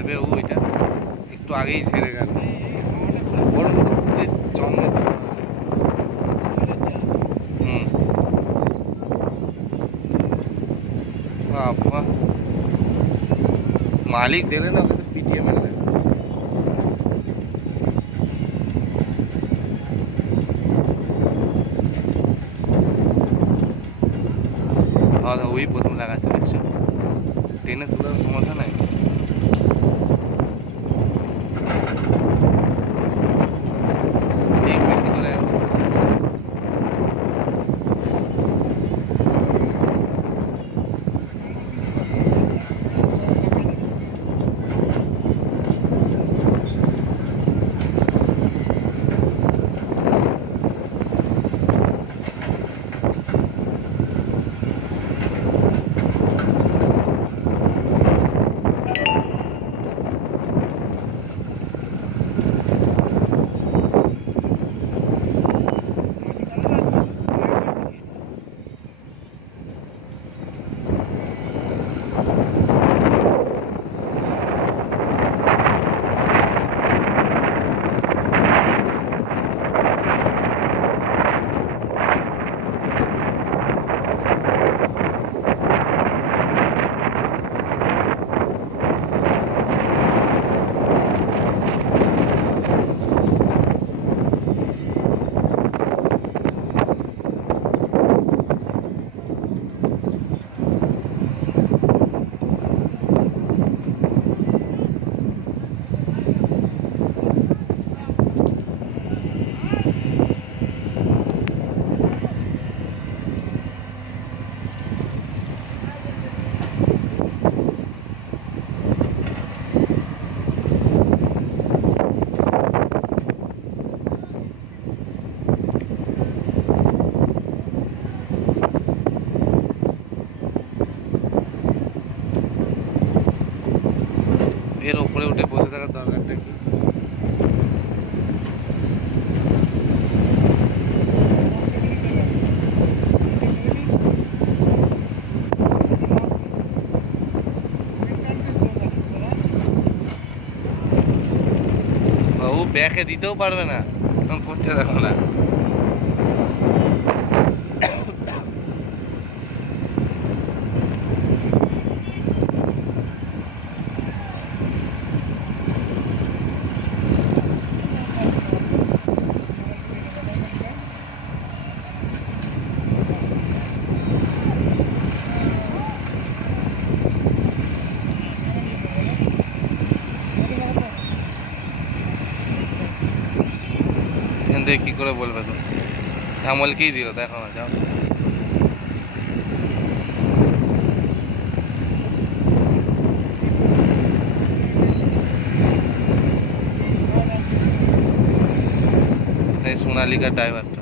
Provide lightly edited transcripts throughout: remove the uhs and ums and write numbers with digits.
ছাড়বে ও, এটা একটু আগেই ছেড়ে গেল। বড় তো জন্ম। হুম, বাবা মালিক দেখলে না ওকে পিটিয়ে মেরে দেবে। ওই প্রথম লাগাচ্ছে দেখছো, টেনে তোলার ক্ষমতা নাই। ঠিক বেশি করে এর ওপরে উঠে বসে থাকার দরকারটা কি? ও ব্যাকে দিতেও পারবে না, করছে দেখো না। এখান থেকে কি করে বলবে তো, শ্যামলকেই দিল দেখো না, যাও। এই সোনালিকার ড্রাইভারটা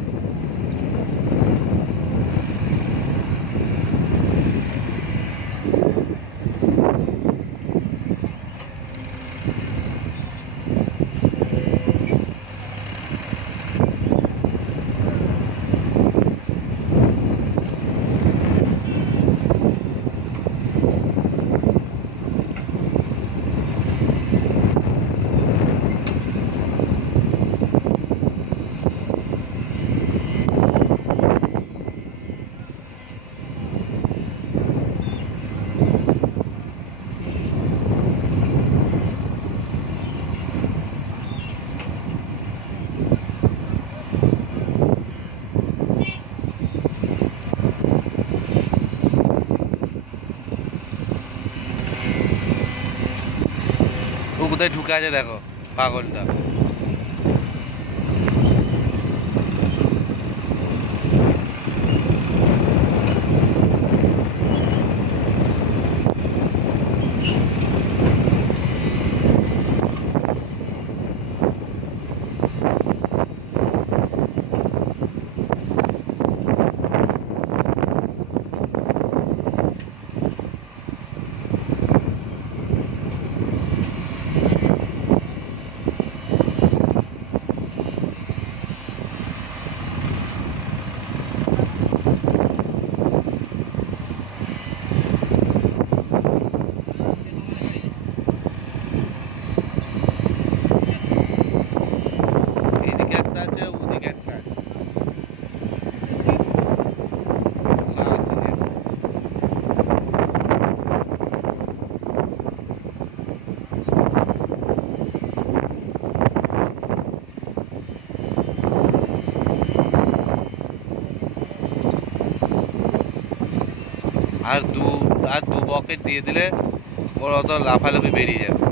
ও কোথায় ঢুকে আছে দেখো, পাগলটা। আর দু বকেট দিয়ে দিলে ওর অত লাফালাফি বেরিয়ে যাবে।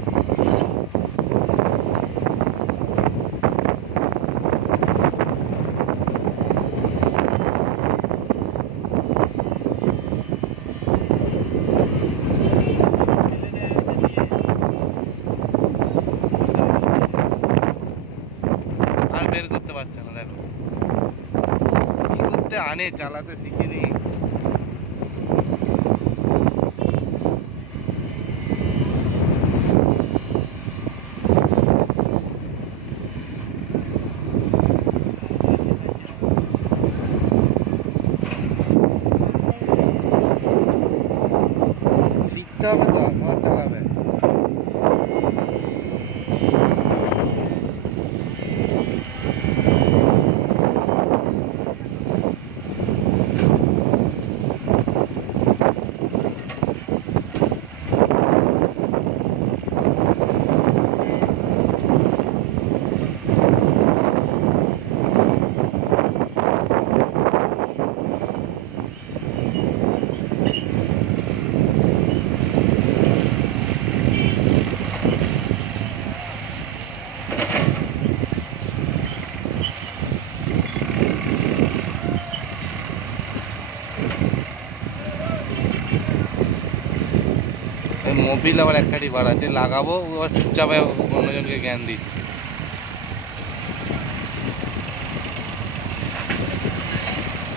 আর বের করতে পারছে না, দেখো কি করতে আনে, চালাতে শিখিনি। শিখতে হবে তো, তোমার চালাবে। মোবিল আবার একটাই বার আছে, লাগাবো আবার চুপচাপ অন্যজনকে জ্ঞান দিচ্ছি।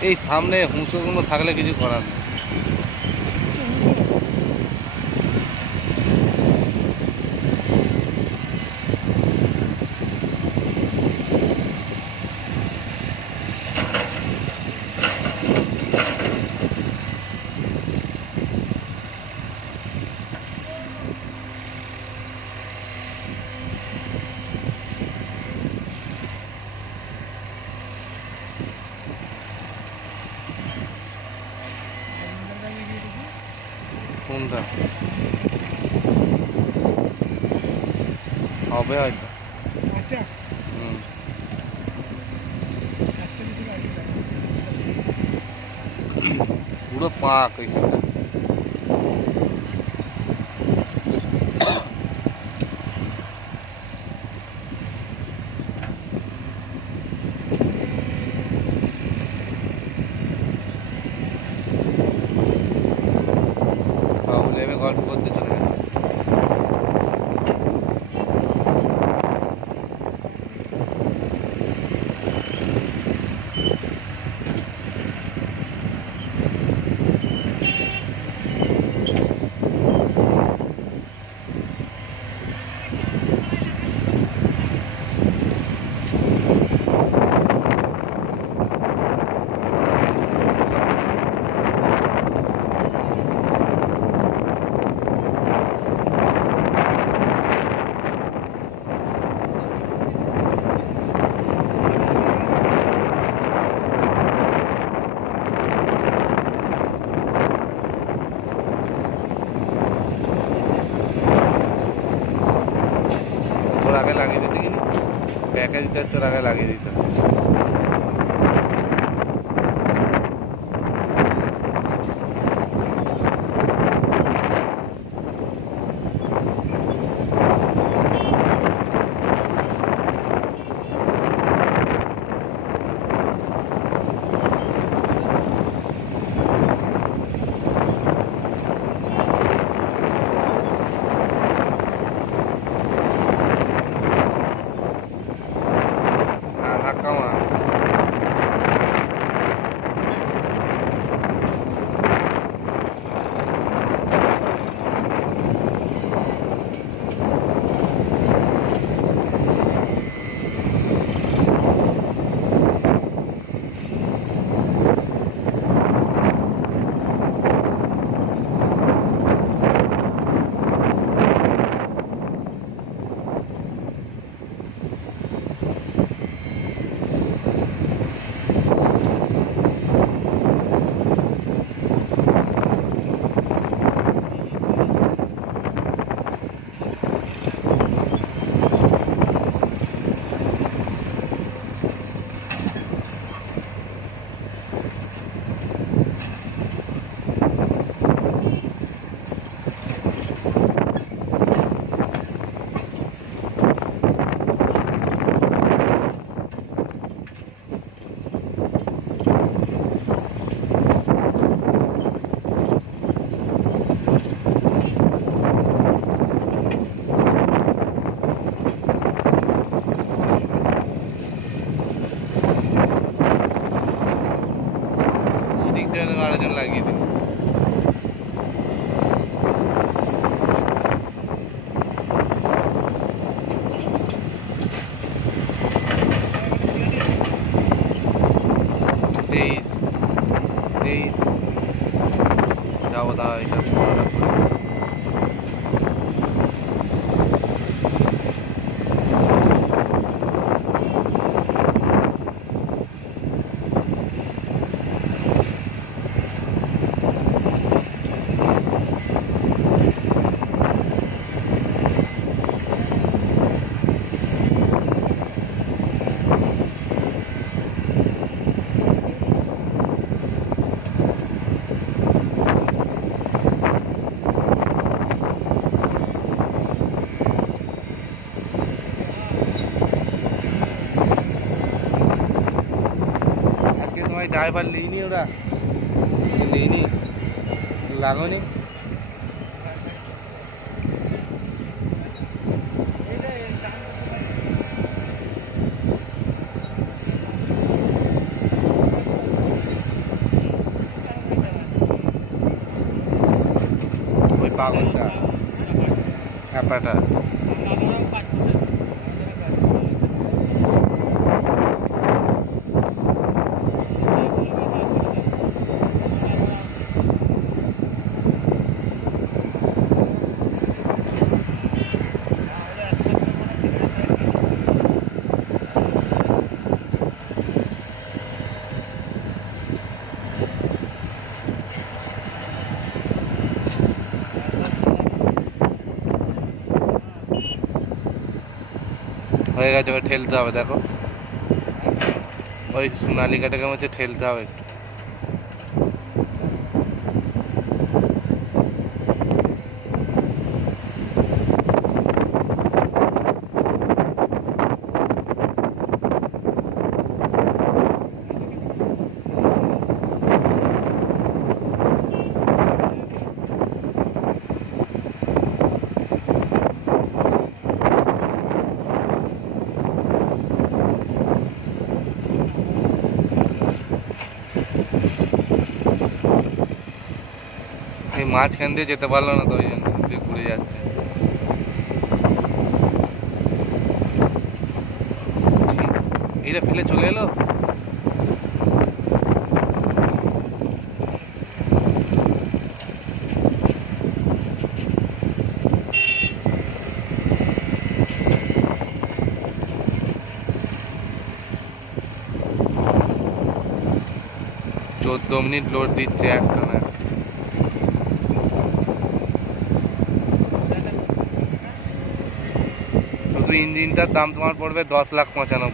এই সামনে হুঁচোগুলো থাকলে কিছু করার নেই। কোনটা হবে হয়তো। পুরো পাক ওইখানে। বাবু নেমে গল্প করতে চলে গেছে। ওর আগে লাগিয়ে দিতে, কিন্তু ব্যাকে দিতে হচ্ছে, ওর আগে লাগিয়ে দিতে হবে। ধাক্কা মার। দাও এইসব খাওয়া করে। ड्राइवर लेनी ओरा लेनी लागोनी ওই পাগলটা হ্যাপাটা হয়ে গেছে। ওই ঠেলতে হবে, দেখো ওই সোনালিকাটাকে হচ্ছে ঠেলতে হবে একটু। এই মাঝখান দিয়ে যেতে পারলো না, তো ওই জন্য ঘুরে যাচ্ছে। এইটা ফেলে চলে এলো। চোদ্দ মিনিট লোড দিচ্ছে একটা না। শুধু ইঞ্জিনটার দাম তোমার পড়বে 10,95,000।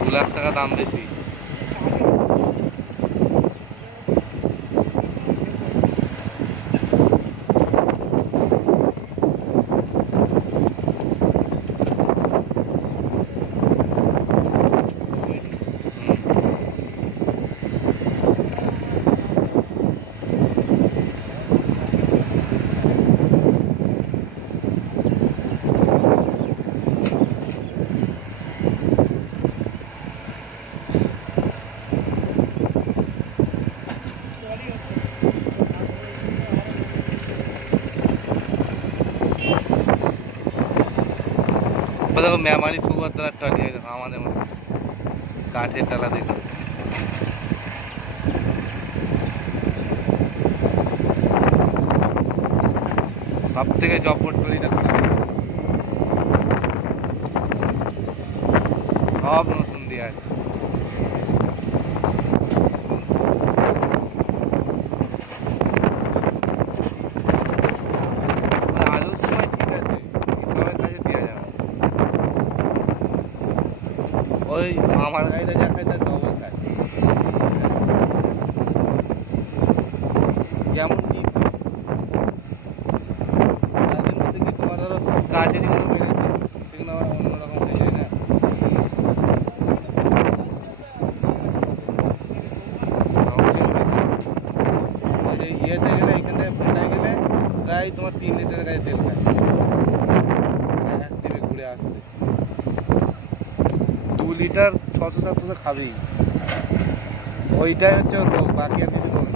দু লাখ টাকা দাম বেশি। দেখো মেমারি সুভদ্রার ট্রলি, দেখো আমাদের মতো কাঠের টালা দেখো। সব থেকে জব্বর ট্রলিটা সব নতুন দিয়ে আছে। আলুর সময় ঠিক আছে, এই সময় কাজে দেওয়া যাবে। ওই আমার গাড়িটা যা খাই তার ডবল খায়, যেমন কি তাদের মধ্যে কি তোমার ধরো কাজের জিনিস বেড়েছে, সেগুলো আবার অন্যরকম হয়ে যায় না। ইয়েতে গেলে এখানে ভাটায় গেলে প্রায় তোমার 3 লিটারের গাড়ি তেল খায় এক ট্রিপে ঘুরে আসতে। 2 লিটার 600-700 খাবেই, ওইটাই হচ্ছে রোগ, বাকি আর কিছু রোগ।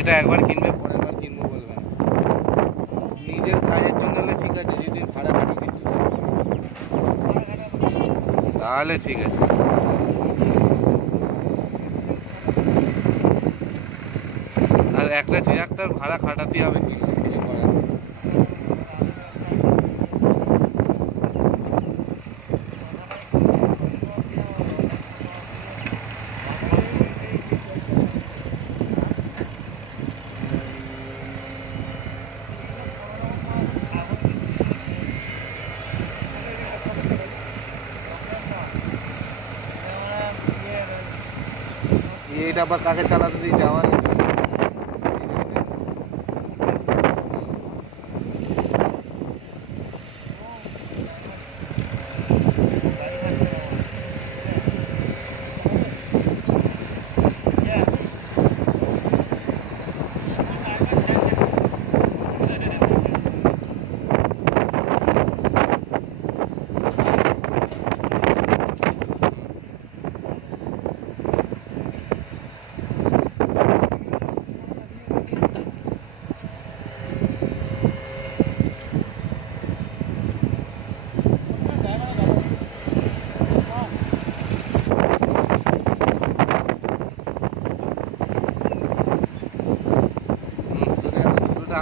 এটা একবার কিনবে, পরের বার কিনবো বলবে না। নিজের কাজের জন্য হলে ঠিক আছে, যদি ভাড়া খাটো কিনছো তাহলে ঠিক আছে। আর একটা ট্রাক্টর ভাড়া খাটাতেই হবে, কিনলে কিছু করার নেই। এটা আবার কাকে চালাতে দিয়েছে আবার?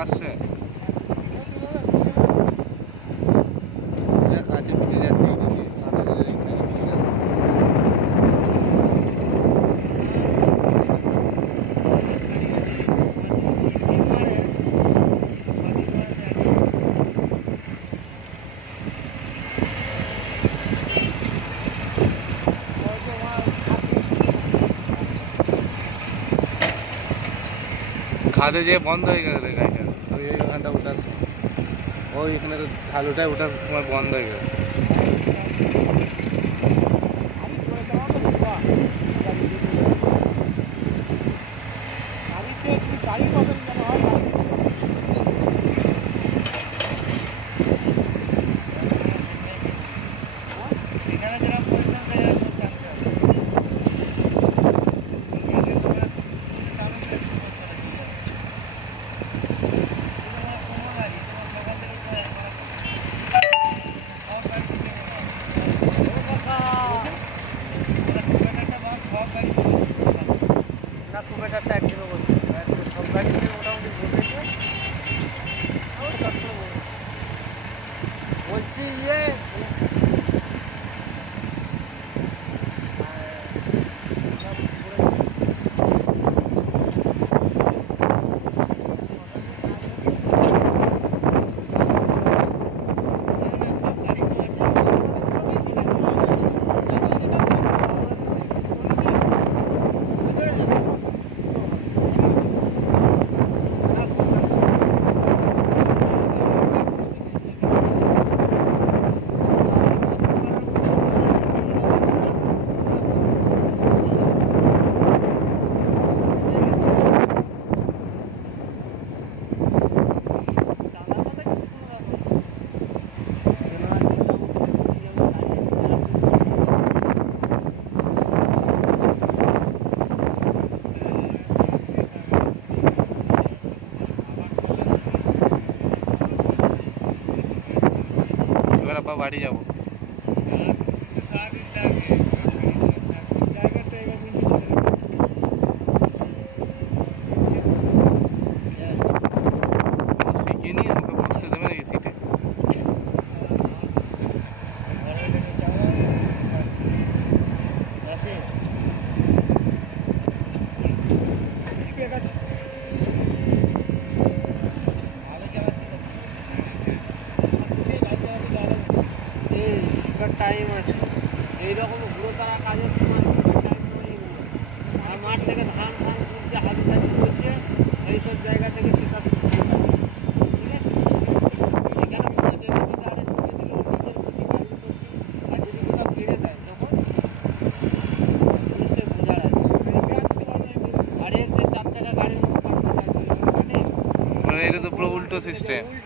আসছে কাছে ফিরে যাচ্ছে। খাদে যে বন্ধ হয়ে গেল গাড়িটা, ওই ওখানটা ওঠার সময়, ওই এখানে তো ঢালুটায় ওঠার সময় বন্ধ হয়ে গেল। কুবেটারটা একদিনও বসে সব গাড়ি মোটামুটি বসেছে। বলছি এবার আবার বাড়ি যাবো। শিখিনি, আমাকে বসতে দেবে নাকি সিটে? টাইম আছে এইরকম ঘুরো তারা কাজের সময় টাইম নেই। আর মাঠ থেকে ধান তুলছে, হাতি টাতি করছে, এইসব জায়গা থেকে সেটা ঠিক আছে। এখানে পুরো যেতে আরে ঢুকে দিল নিজের প্রতি গাড়ি প্রতি, আর যদি কোথাও ফিরে দেয় তখন বুঝতে বোঝা যায়। আরে সে 4 চাকা গাড়ির মতো এটা তো পুরো উল্টো সিস্টেম।